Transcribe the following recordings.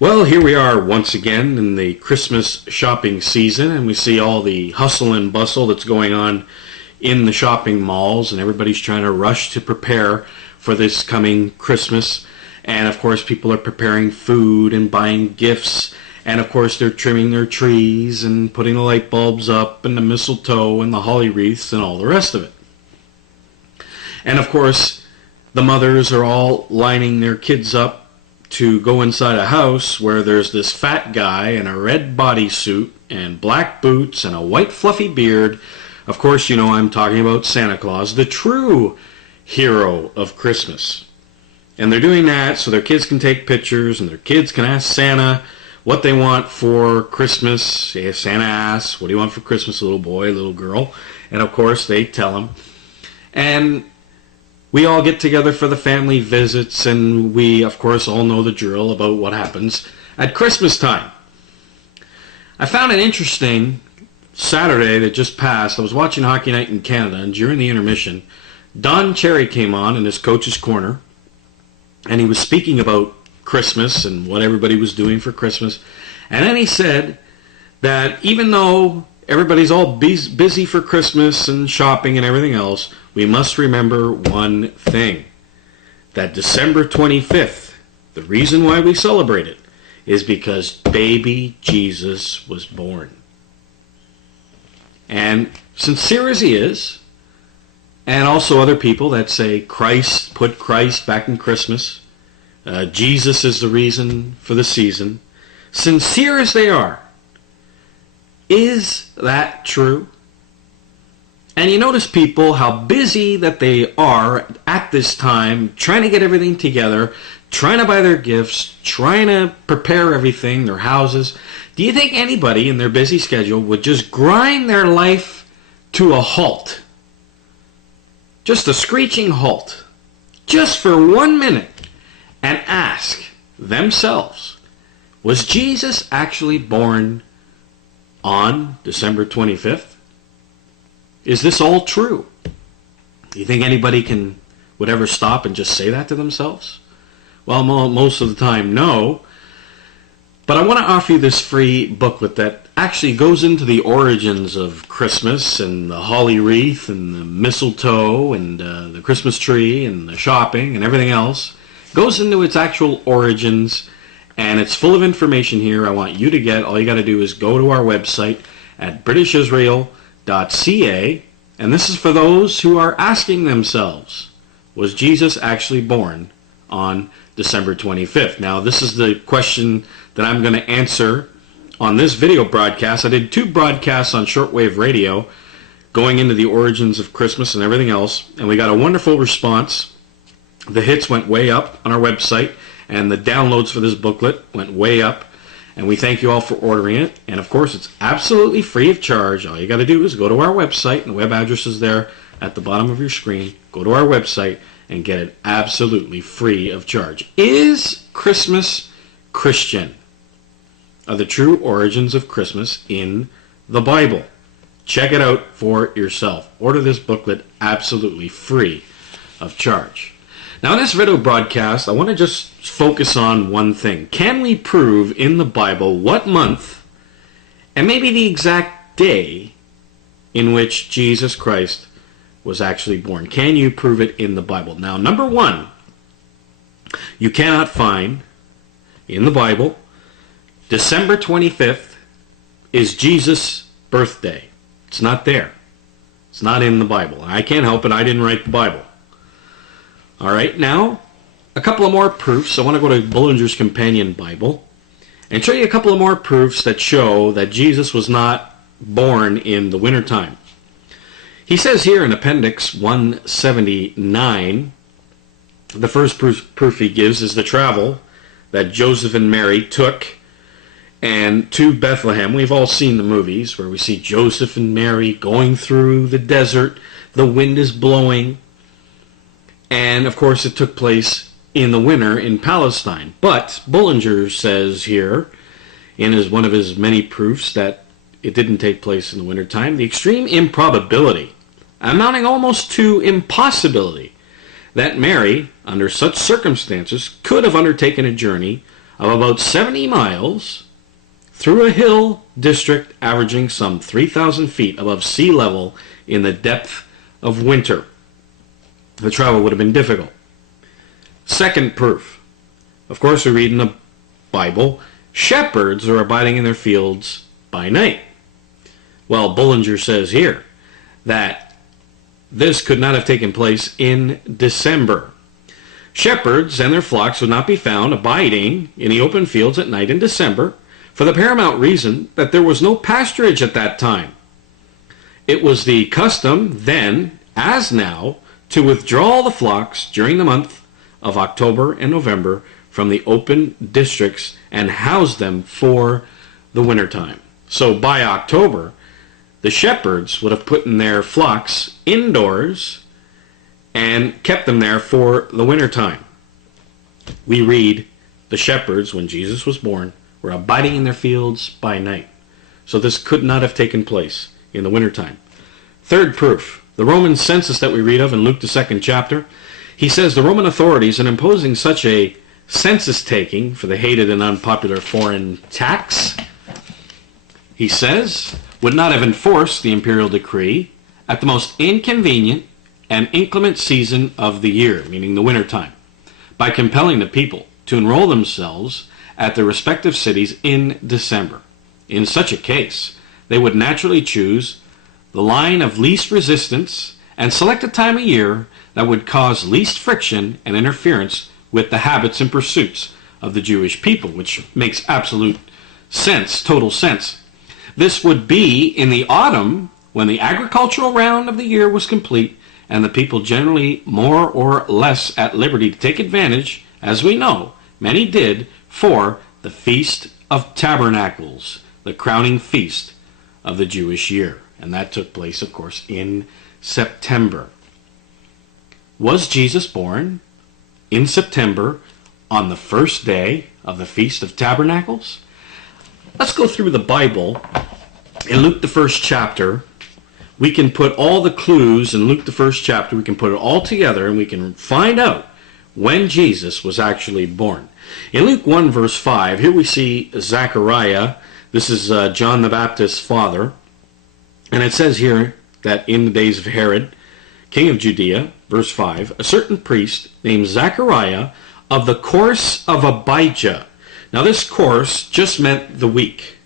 Well, here we are once again in the Christmas shopping season, and we see all the hustle and bustle that's going on in the shopping malls, and everybody's trying to rush to prepare for this coming Christmas. And of course, people are preparing food and buying gifts, and of course, they're trimming their trees and putting the light bulbs up and the mistletoe and the holly wreaths and all the rest of it. And of course, the mothers are all lining their kids up to go inside a house where there's this fat guy in a red bodysuit and black boots and a white fluffy beard. Of course, you know I'm talking about Santa Claus, the true hero of Christmas. And they're doing that so their kids can take pictures and their kids can ask Santa what they want for Christmas. If Santa asks, what do you want for Christmas, little boy, little girl? And of course, they tell him. And we all get together for the family visits, and we, of course, all know the drill about what happens at Christmas time. I found it interesting, Saturday that just passed, I was watching Hockey Night in Canada, and during the intermission, Don Cherry came on in his coach's corner, and he was speaking about Christmas and what everybody was doing for Christmas. And then he said that even though everybody's all busy for Christmas and shopping and everything else, we must remember one thing, that December 25th, the reason why we celebrate it is because baby Jesus was born. And sincere as he is, and also other people that say Christ, put Christ back in Christmas, Jesus is the reason for the season, sincere as they are, is that true? And you notice people, how busy that they are at this time, trying to get everything together, trying to buy their gifts, trying to prepare everything, their houses. Do you think anybody in their busy schedule would just grind their life to a halt? Just a screeching halt. Just for 1 minute. And ask themselves, was Jesus actually born on December 25th? Is this all true? Do you think anybody would ever stop and just say that to themselves? Well, most of the time, no. But I want to offer you this free booklet that actually goes into the origins of Christmas and the holly wreath and the mistletoe and the Christmas tree and the shopping and everything else. Goes into its actual origins, and it's full of information here I want you to get. All you got to do is go to our website at britishisrael.ca, and this is for those who are asking themselves, was Jesus actually born on December 25th? Now, this is the question that I'm going to answer on this video broadcast. I did 2 broadcasts on shortwave radio going into the origins of Christmas and everything else, and we got a wonderful response. The hits went way up on our website, and the downloads for this booklet went way up, and we thank you all for ordering it. And of course, it's absolutely free of charge. All you got to do is go to our website, and the web address is there at the bottom of your screen. Go to our website and get it absolutely free of charge. Is Christmas Christian? Are the true origins of Christmas in the Bible? Check it out for yourself. Order this booklet absolutely free of charge. Now, in this video broadcast, I want to just focus on one thing. Can we prove in the Bible what month, and maybe the exact day, in which Jesus Christ was actually born? Can you prove it in the Bible? Now, number one, you cannot find in the Bible December 25th is Jesus' birthday. It's not there. It's not in the Bible. I can't help it. I didn't write the Bible. All right, now, a couple of more proofs. I want to go to Bullinger's Companion Bible and show you a couple of more proofs that show that Jesus was not born in the wintertime. He says here in Appendix 179, the first proof he gives is the travel that Joseph and Mary took and to Bethlehem. We've all seen the movies where we see Joseph and Mary going through the desert. The wind is blowing. And, of course, it took place in the winter in Palestine. But Bullinger says here, in one of his many proofs, that it didn't take place in the wintertime. The extreme improbability, amounting almost to impossibility, that Mary, under such circumstances, could have undertaken a journey of about 70 miles through a hill district averaging some 3,000 feet above sea level in the depth of winter. The travel would have been difficult. Second proof. Of course, we read in the Bible, shepherds are abiding in their fields by night. Well, Bullinger says here that this could not have taken place in December. Shepherds and their flocks would not be found abiding in the open fields at night in December for the paramount reason that there was no pasturage at that time. It was the custom then, as now, to withdraw the flocks during the month of October and November from the open districts and house them for the wintertime. So by October, the shepherds would have put in their flocks indoors and kept them there for the wintertime. We read the shepherds, when Jesus was born, were abiding in their fields by night. So this could not have taken place in the wintertime. Third proof, the Roman census that we read of in Luke the 2nd chapter, he says the Roman authorities, in imposing such a census taking for the hated and unpopular foreign tax, he says, would not have enforced the imperial decree at the most inconvenient and inclement season of the year, meaning the wintertime, by compelling the people to enroll themselves at their respective cities in December. In such a case, they would naturally choose the line of least resistance and select a time of year that would cause least friction and interference with the habits and pursuits of the Jewish people, which makes absolute sense, total sense. This would be in the autumn when the agricultural round of the year was complete and the people generally more or less at liberty to take advantage, as we know, many did, for the Feast of Tabernacles, the crowning feast of the Jewish year. And that took place, of course, in September. Was Jesus born in September on the first day of the Feast of Tabernacles? Let's go through the Bible. In Luke the 1st chapter, we can put all the clues in Luke the 1st chapter, we can put it all together and we can find out when Jesus was actually born. In Luke 1 verse 5, here we see Zechariah. This is John the Baptist's father. And it says here that in the days of Herod, king of Judea, verse 5, a certain priest named Zechariah of the course of Abijah. Now this course just meant the week.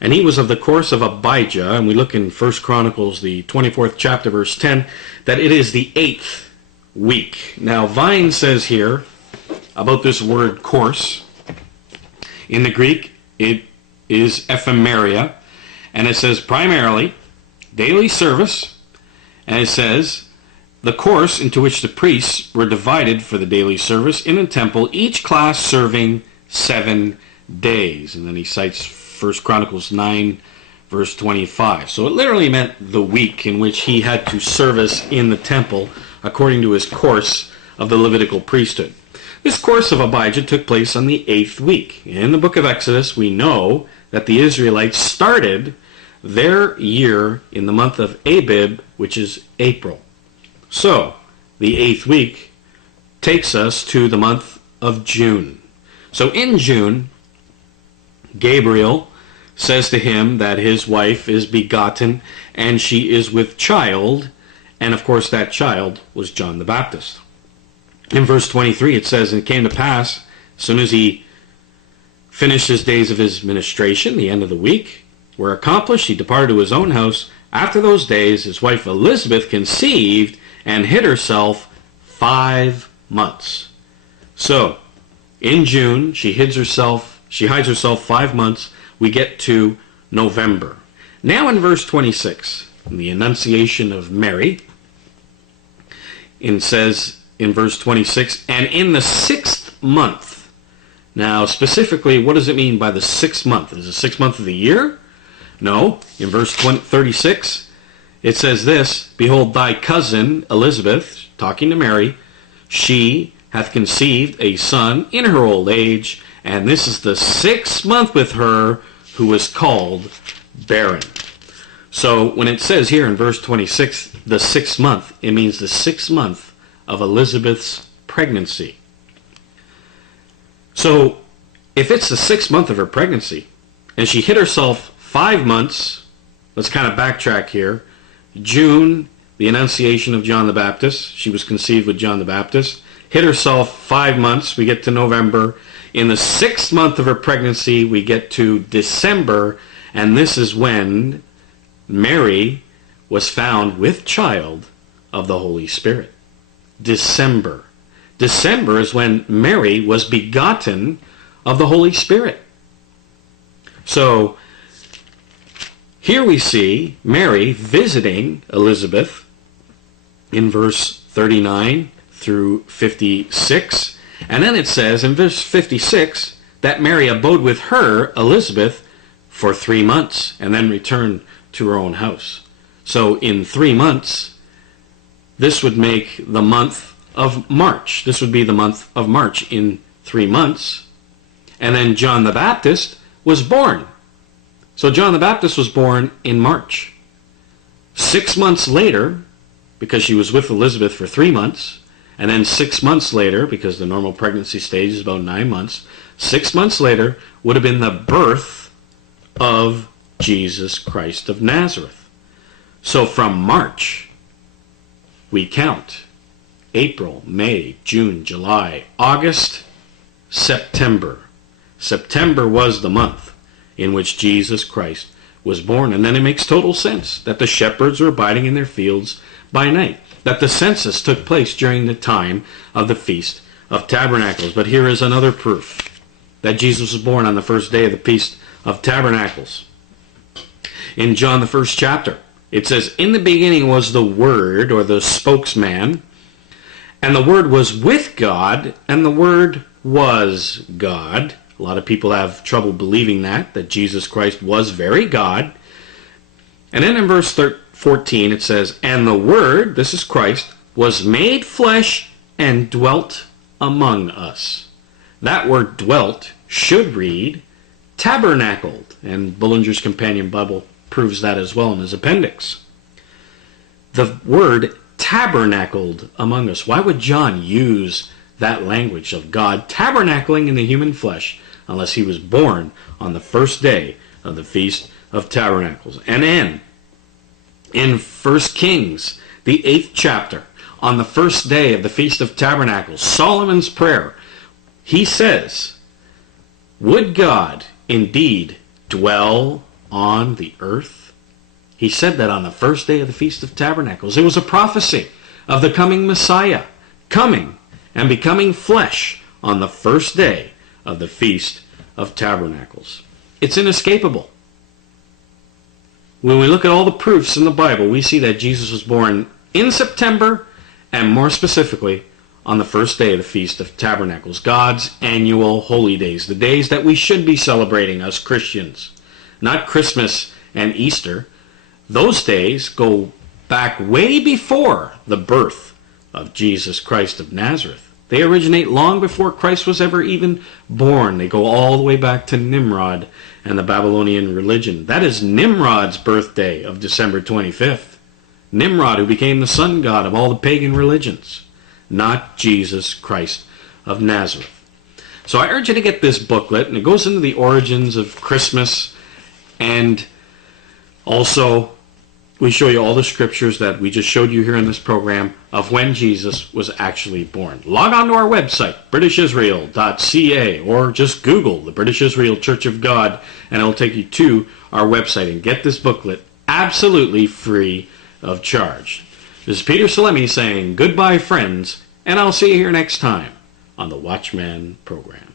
And he was of the course of Abijah, and we look in 1 Chronicles, the 24th chapter, verse 10, that it is the 8th week. Now Vine says here about this word course, in the Greek it is ephemeria, and it says primarily daily service, and it says the course into which the priests were divided for the daily service in a temple, each class serving 7 days. And then he cites 1 Chronicles 9 verse 25. So it literally meant the week in which he had to service in the temple according to his course of the Levitical priesthood. This course of Abijah took place on the 8th week. In the book of Exodus, we know that the Israelites started their year in the month of Abib, which is April. So, the 8th week takes us to the month of June. So in June, Gabriel says to him that his wife is begotten and she is with child, and of course that child was John the Baptist. In verse 23 it says, and it came to pass, as soon as he finished his days of his ministration, the end of the week were accomplished, he departed to his own house. After those days his wife Elizabeth conceived and hid herself 5 months. So in June she hides herself 5 months. We get to November. Now in verse 26, in the Annunciation of Mary, it says in verse 26, and in the 6th month. Now specifically, what does it mean by the 6th month? Is the 6th month of the year? No. In verse 36, it says this, behold, thy cousin Elizabeth, talking to Mary, she hath conceived a son in her old age, and this is the 6th month with her, who was called barren. So when it says here in verse 26, the 6th month, it means the 6th month of Elizabeth's pregnancy. So if it's the 6th month of her pregnancy, and she hit herself 5 months, let's kind of backtrack here. June, the Annunciation of John the Baptist. She was conceived with John the Baptist. Hit herself 5 months, we get to November. In the 6th month of her pregnancy, we get to December, and this is when Mary was found with child of the Holy Spirit. December. December is when Mary was begotten of the Holy Spirit. So, here we see Mary visiting Elizabeth in verse 39 through 56. And then it says in verse 56 that Mary abode with her, Elizabeth, for 3 months and then returned to her own house. So in 3 months, this would make the month of March. This would be the month of March in 3 months. And then John the Baptist was born. So John the Baptist was born in March. 6 months later, because she was with Elizabeth for 3 months, and then 6 months later, because the normal pregnancy stage is about 9 months, 6 months later would have been the birth of Jesus Christ of Nazareth. So from March, we count April, May, June, July, August, September. September was the month in which Jesus Christ was born. And then it makes total sense that the shepherds were abiding in their fields by night, that the census took place during the time of the Feast of Tabernacles. But here is another proof that Jesus was born on the first day of the Feast of Tabernacles. In John, the 1st chapter, it says, "In the beginning was the Word," or the spokesman, "and the Word was with God, and the Word was God." A lot of people have trouble believing that Jesus Christ was very God. And then in verse 14 it says, "And the Word," this is Christ, "was made flesh and dwelt among us." That word dwelt should read tabernacled. And Bullinger's Companion Bible proves that as well in his appendix. The word tabernacled among us. Why would John use that language of God tabernacling in the human flesh unless he was born on the first day of the Feast of Tabernacles? And then in 1 Kings, the 8th chapter, on the first day of the Feast of Tabernacles, Solomon's prayer, he says, "Would God indeed dwell on the earth?" He said that on the first day of the Feast of Tabernacles. It was a prophecy of the coming Messiah, coming and becoming flesh on the first day of the Feast of Tabernacles. It's inescapable. When we look at all the proofs in the Bible, we see that Jesus was born in September, and more specifically, on the first day of the Feast of Tabernacles, God's annual holy days, the days that we should be celebrating as Christians, not Christmas and Easter. Those days go back way before the birth of Jesus Christ of Nazareth. They originate long before Christ was ever even born. They go all the way back to Nimrod and the Babylonian religion. That is Nimrod's birthday of December 25th. Nimrod, who became the sun god of all the pagan religions, not Jesus Christ of Nazareth. So I urge you to get this booklet, and it goes into the origins of Christmas, and also we show you all the scriptures that we just showed you here in this program of when Jesus was actually born. Log on to our website, britishisrael.ca, or just Google the British Israel Church of God, and it'll take you to our website, and get this booklet absolutely free of charge. This is Peter Salemi saying goodbye, friends, and I'll see you here next time on the Watchman program.